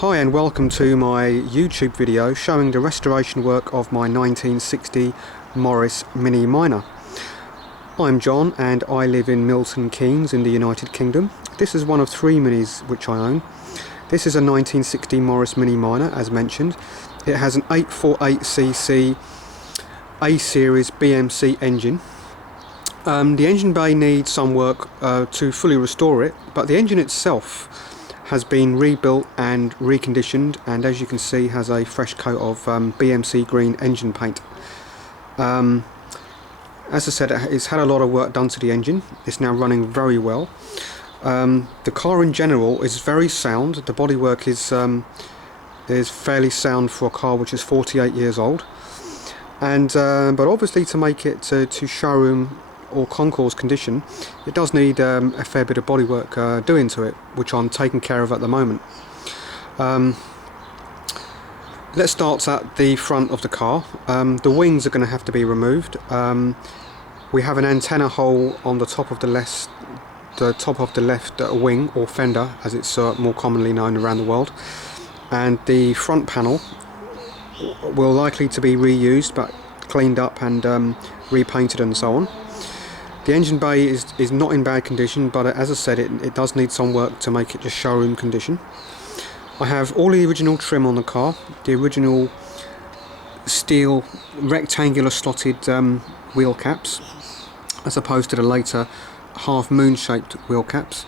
Hi and welcome to my YouTube video showing the restoration work of my 1960 Morris Mini Miner. I'm John and I live in Milton Keynes in the United Kingdom. This is one of three minis which I own. This is a 1960 Morris Mini Miner, as mentioned. It has an 848cc A-series BMC engine. The engine bay needs some work to fully restore it, but the engine itself has been rebuilt and reconditioned, and as you can see has a fresh coat of BMC green engine paint. As I said, it's had a lot of work done to the engine. It's now running very well. The car in general is very sound. The bodywork is fairly sound for a car which is 48 years old, and but obviously to make it to showroom or concours condition, it does need a fair bit of bodywork doing to it, which I'm taking care of at the moment. Let's start at the front of the car. The wings are going to have to be removed. We have an antenna hole on the top of the left wing, or fender as it's more commonly known around the world, and the front panel will likely to be reused but cleaned up and repainted and so on. The engine bay is not in bad condition, but as I said, it does need some work to make it just showroom condition. I have all the original trim on the car, the original steel rectangular slotted wheel caps, as opposed to the later half moon shaped wheel caps.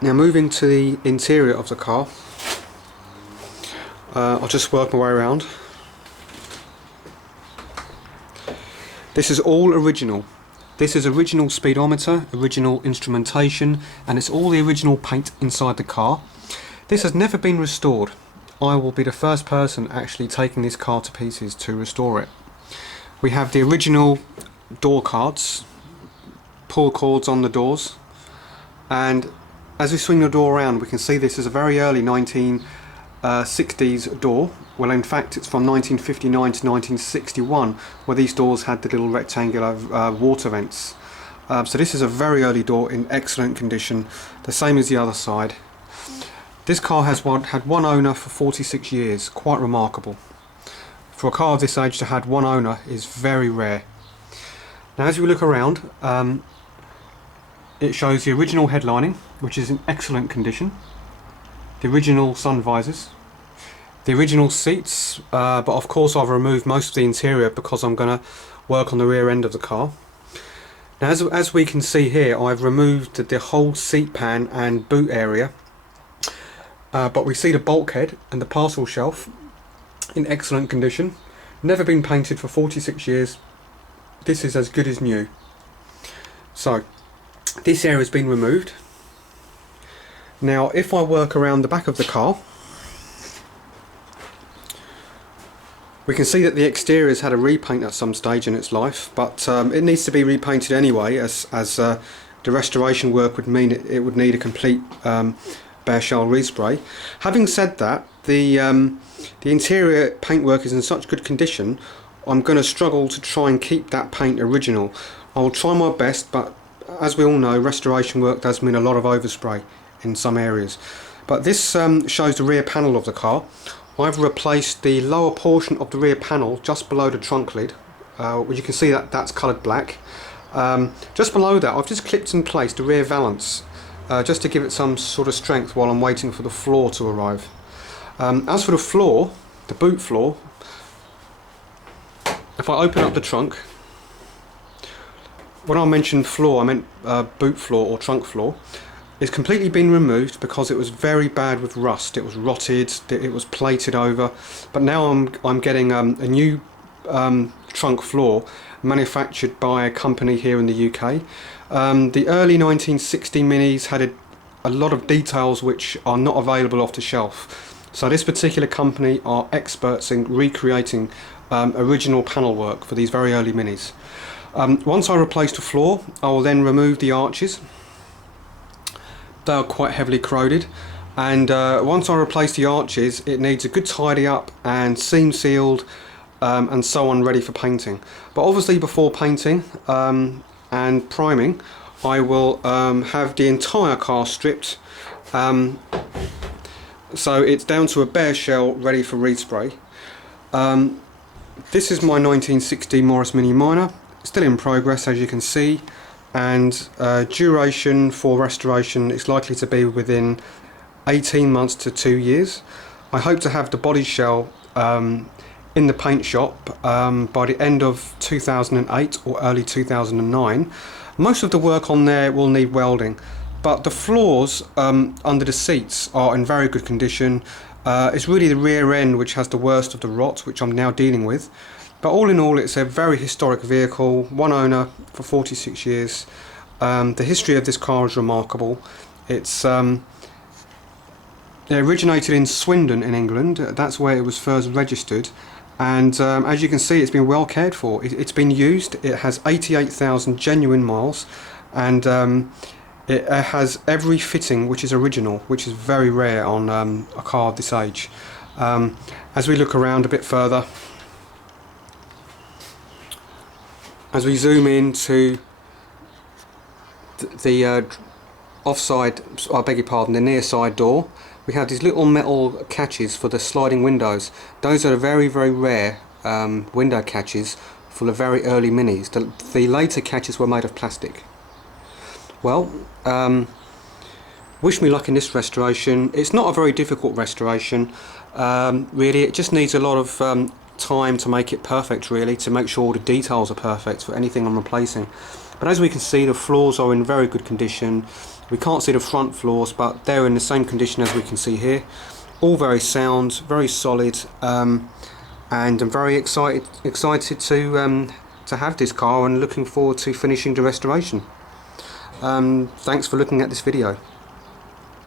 Now moving to the interior of the car, I'll just work my way around. This is all original. This is original speedometer, original instrumentation, and it's all the original paint inside the car. This has never been restored. I will be the first person actually taking this car to pieces to restore it. We have the original door cards, pull cords on the doors, and as we swing the door around we can see this is a very early 1960s door. Well, in fact it's from 1959 to 1961, where these doors had the little rectangular water vents. So this is a very early door in excellent condition, the same as the other side. This car has had one owner for 46 years, quite remarkable. For a car of this age to have one owner is very rare. Now as we look around, it shows the original headlining, which is in excellent condition, the original sun visors, the original seats, but of course I've removed most of the interior because I'm going to work on the rear end of the car. Now as we can see here, I've removed the whole seat pan and boot area, but we see the bulkhead and the parcel shelf in excellent condition. Never been painted for 46 years. This is as good as new. So this area has been removed. Now if I work around the back of the car, we can see that the exterior has had a repaint at some stage in its life, but it needs to be repainted anyway, as the restoration work would mean it would need a complete bare shell respray. Having said that, the interior paintwork is in such good condition, I'm going to struggle to try and keep that paint original. I will try my best, but as we all know, restoration work does mean a lot of overspray in some areas. But this shows the rear panel of the car. I've replaced the lower portion of the rear panel just below the trunk lid. You can see that that's coloured black. Just below that I've just clipped in place the rear valance, just to give it some sort of strength while I'm waiting for the floor to arrive. As for the floor, the boot floor, if I open up the trunk, when I mentioned floor I meant boot floor or trunk floor. It's completely been removed because it was very bad with rust. It was rotted, it was plated over, but now I'm getting a new trunk floor manufactured by a company here in the UK. The early 1960 Minis had a lot of details which are not available off the shelf. So this particular company are experts in recreating original panel work for these very early Minis. Once I replace the floor, I will then remove the arches. They are quite heavily corroded, and once I replace the arches it needs a good tidy up and seam sealed and so on, ready for painting. But obviously before painting and priming I will have the entire car stripped So it's down to a bare shell ready for respray. This is my 1960 Morris Mini Minor, still in progress as you can see, and duration for restoration is likely to be within 18 months to 2 years. I hope to have the body shell in the paint shop by the end of 2008 or early 2009. Most of the work on there will need welding, but the floors under the seats are in very good condition. It's really the rear end which has the worst of the rot, which I'm now dealing with. But all in all, it's a very historic vehicle, one owner for 46 years. The history of this car is remarkable. It originated in Swindon in England. That's where it was first registered, and as you can see, it's been well cared for. It's been used. It has 88,000 genuine miles, and it has every fitting which is original, which is very rare on a car of this age. As we look around a bit further, as we zoom into the offside, I beg your pardon, the near side door, we have these little metal catches for the sliding windows. Those are very, very rare window catches for the very early Minis. The later catches were made of plastic. Well, wish me luck in this restoration. It's not a very difficult restoration, really. It just needs a lot of time to make it perfect, really, to make sure all the details are perfect for anything I'm replacing. But as we can see, the floors are in very good condition. We can't see the front floors, but they're in the same condition as we can see here. All very sound, very solid, and I'm very excited to have this car and looking forward to finishing the restoration. Thanks for looking at this video.